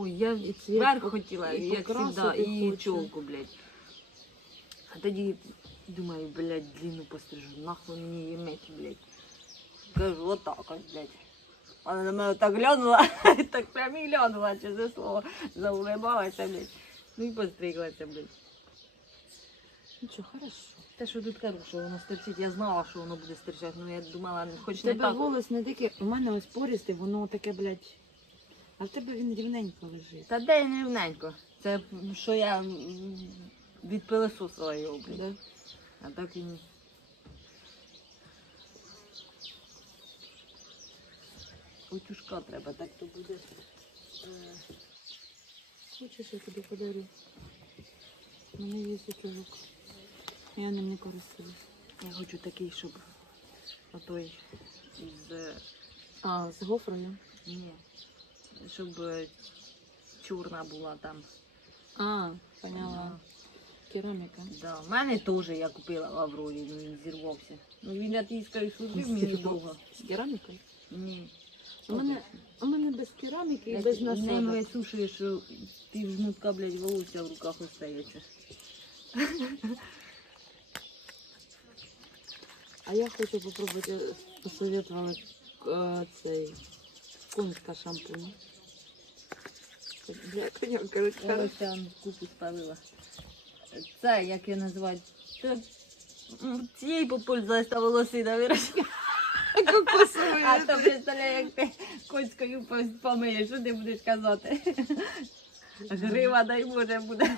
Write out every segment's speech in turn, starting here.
Ой, я І цвіт вверх хотіла, і як завжди, і чолку, блядь. А тоді думаю, блядь, длину пострижу, нахуй мені її мить, блядь. Кажу, отак ось, блядь. Вона на мене так глянула, так прям і глянула, чесне слово, заулибалася, блядь. Ну і постриглася, блядь. Нічого, хорошо. Те, що тут кажу, що воно стерчить, я знала, що воно буде стирчати, ну я думала, хоч не тебе так. волос не таке, у мене ось порісти, воно таке, блядь. А в тебе він рівненько лежить. Та де не рівненько. Це що я м, відпилисосила його, блядь. Да? А так і ні. Утюжка треба, так то буде. е, Хочеш, я тобі подарю. У мене є утюжок. Я ним не користуюсь. Я хочу такий, щоб отой е, А, з гофрою? Ні. Щоб е, чорна була там. А, поняла. Кераміка. Да. У мене теж я купила в Аврорі, ну він зірвався. Ну він я тіскаю служив мені довго. З керамікою? Ні. У мене, у мене без кераміки і Я без насадок. висушуєш, що пів жмутка, блядь, волосся в руках остається. А я хочу попробувати, посоветували е, цей конська шампунь. Я там купу спалила. Це, як його називають, цієї попользувалась та волосина виросла. кокосовий. А то представляє, як ти коцькою помиєш, що ти будеш казати? Грива, дай Боже, буде.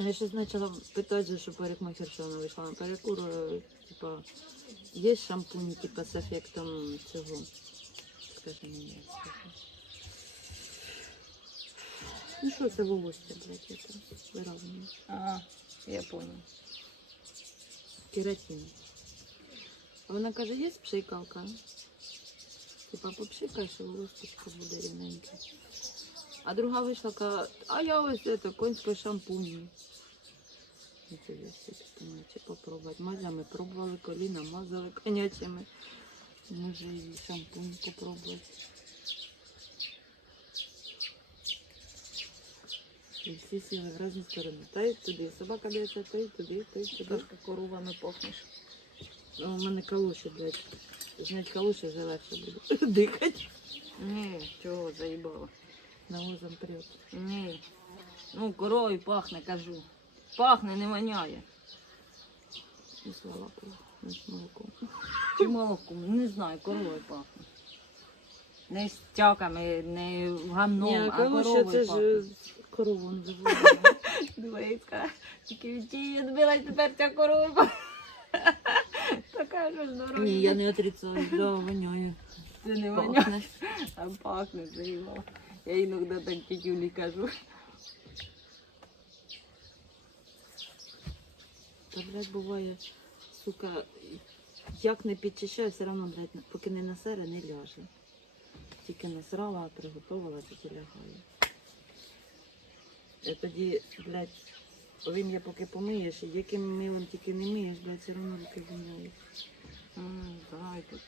Я ще почала питати, же, що парикмахер, що вона вийшла на перекур, е, типа, є шампунь, типа, з ефектом цього. Скажи мені, скажи. Ну що це волосся, блядь, это виразне. Ага, я понял. Кератин. А вона каже, є пшикалка? Типа попшикаєш, і волосечко буде рівненьке. А друга вийшла, каже, а я ось это, конський шампунь. Думаю, попробувати. Мазями пробували, коліна мазали конячими. Може і шампунь попробувати. І всі сіли в різні сторони. Та й туди. Собака б'ється, та й туди, та й туди. Трошки коровами пахнеш. У мене калуші, блядь. Знять калуші вже легше буде. Дихати. Ні, чого заїбала. Навозом прет. Ні. Ну, коровою пахне, кажу. Пахне, не воняє. І. Не з молоком. Чи молоком, не знаю, коровою пахне. Не з тяками, не гамном, Ні, а коровою це пахне. ж корову не. Дивися, тільки від тієї відбилась тепер ця корова. пахне. Така ж здорова. Ні, я не отрицаю, да, воняє. Це не воняє, а пахне заїбала. Я іноді так тітюлі кажу. Та, блядь, буває, сука, як не підчищаю, все одно, блядь, поки не насере, не ляже. Тільки насрала, приготувала, тільки лягає. І тоді, блядь, вим'я поки помиєш, і яким милом тільки не миєш, блядь, все одно руки. М, давай тут.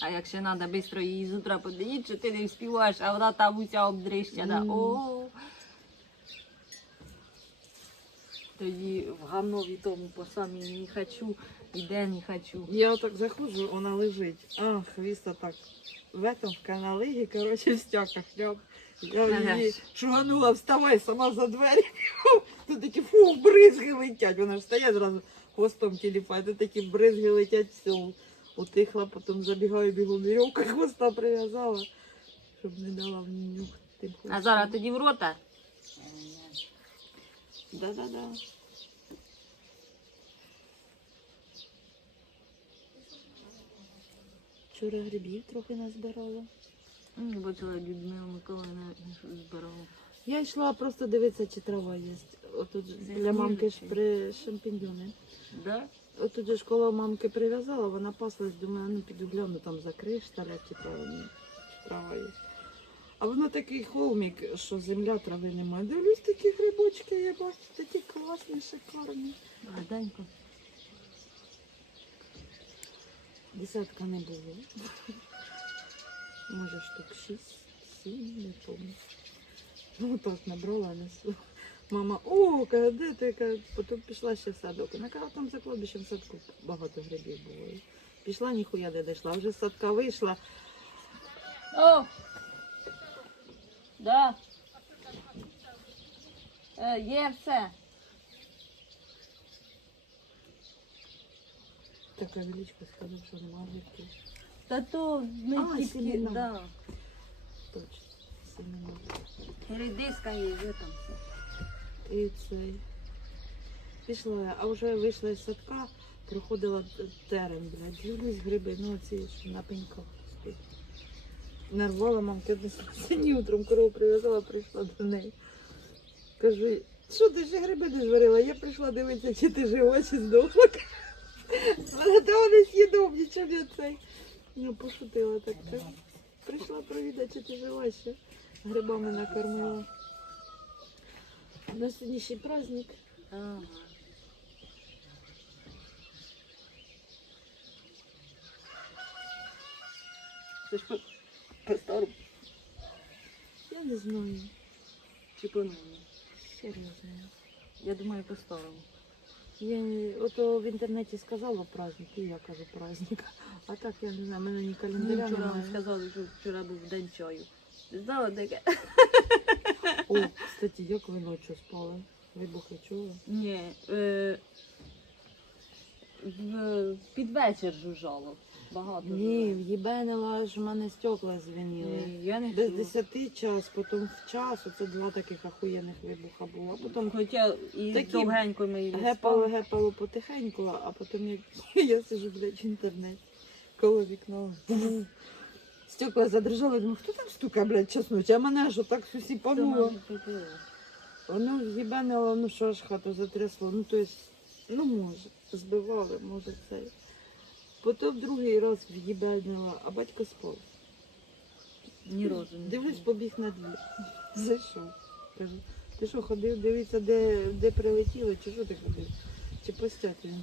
А якщо треба швидко її з утра подоїти, що ти не вспіваєш, а вона там уся обдрищена. О. Тоді в гамнові тому по самі не хочу, іде не хочу. Я отак заходжу, вона лежить. А, хвіста так. В этом в каналигі, короче, в стяках. Я Ага. її шуганула, вставай сама за двері. Тут такі фу, бризги летять. Вона встає зразу хвостом тіліпає. Тут такі бризги летять, все. Утихла, потім забігаю бігом вірьовка, хвоста прив'язала, щоб не дала в нюх тим А хвостом. зараз тоді в рота. Да-да-да. Вчора грибів трохи назбирала. Бачила Людмила Миколаївна збирала. Я йшла просто дивитися, чи трава є. Отут для мамки ж при шампіньйони. Да? Отут же школа мамки прив'язала, вона паслась, думаю, ну піду гляну, там типу, ну, чи трава є. А воно такий холмик, що земля трави немає. Дивлюсь, такі грибочки, я бачу, такі класні, шикарні. Гаденько. Десятка не було. Може штук шість, сім, не пам'ятаю. Ну так набрала несу. Мама, о, каже, де ти? Потім пішла ще в садок. Вона каже, там за кладбищем в садку багато грибів було. Пішла, ніхуя не дійшла. Вже з садка вийшла. О! Да. Е, є все. Така величка сказав, що нема грибків. Та то ми А, тільки, сімена. да. Точно. Семена. Редиска є, є там. І цей. Пішла, а вже вийшла з садка, проходила терен, блядь, дивлюсь гриби, ну ці що на пеньках стоять. Нарвала мамки одне сьогодні утром корову прив'язала, прийшла до неї. Кажу, що ти ще гриби не зварила? Я прийшла дивитися, чи ти жива, чи здохла. Вони з'їдобні, чи не цей. Ну, пошутила так. так. Прийшла провідати, чи ти жива ще. Грибами накормила. На сьогоднішній праздник. Ага. Це ж по, по старому Я не знаю. чи по новому? Серйозно. Я думаю, по старому. Я не... ото в інтернеті сказала праздник, і я кажу праздник. А так я не знаю, мене ні Мені календаря вчора немає. сказали, що вчора був день чаю. Знала таке? О, кстати, як ви ночі спали? Вибухи чули? Ні. Е, в, під вечір жужжало. Багато. Ні, в'їбенила ж в мене стекла звеніли. Ні, я не Без чула. 10 час, потім в час, оце два таких ахуєнних вибуха було. А потім Хоча і Такі довгенько ми її гепало, гепало потихеньку, а потім як я сижу, блядь, в інтернеті, коло вікна. Стекла задрожали, думаю, хто там стукає, блядь, час ночі, а мене аж отак сусіпануло. Воно в'їбенило, ну що ж хату затрясло. Ну, то есть, ну може, збивали, може це. Потім другий раз в'їбенило, а батько спав. Ні разу не Дивлюсь, побіг на двір. Зайшов. Кажу, ти що, ходив дивитися, де, де прилетіло, чи що ти ходив? Чи постяти?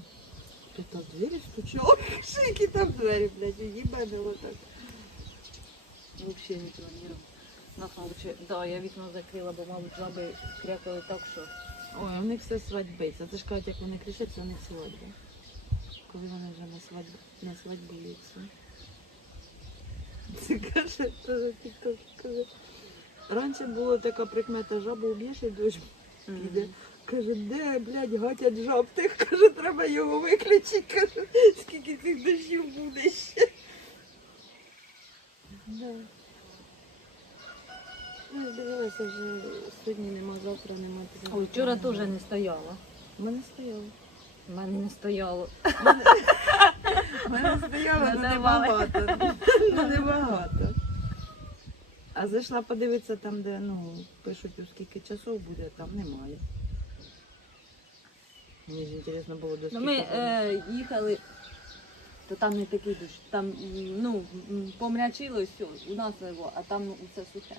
Ти там двері стучав? Що які там двері, блядь, в'їбенило так. Взагалі нічого не робила. Нас, мабуть, да, я вікно закрила, бо, мабуть, жаби крякали так, що Ой, у них все свадьбиться. Це ж кажуть, як вони кричать, це у них свадьба. Коли вони вже на свадьбу, на свадьбуються. Це каже, тікток каже. Раніше була така прикмета, жабу уб'єш і дощ піде. Каже, де, блядь, гатять жаб, тих каже, треба його виключити. Каже, скільки цих дощів буде ще. Да. Ну, дивилася вже, сьогодні нема, завтра нема. Ой, вчора теж не стояла. У мене стояло. У мене не стояло. У мене стояло, Не ну небагато. Ну небагато. А зайшла подивитися там, де ну, пишуть, у скільки часов буде, там немає. Мені ж інтересно було до Ну, скільки. ми е, їхали, то там не такий дощ. Там ну, помрячило все, у нас його, а там усе сухе.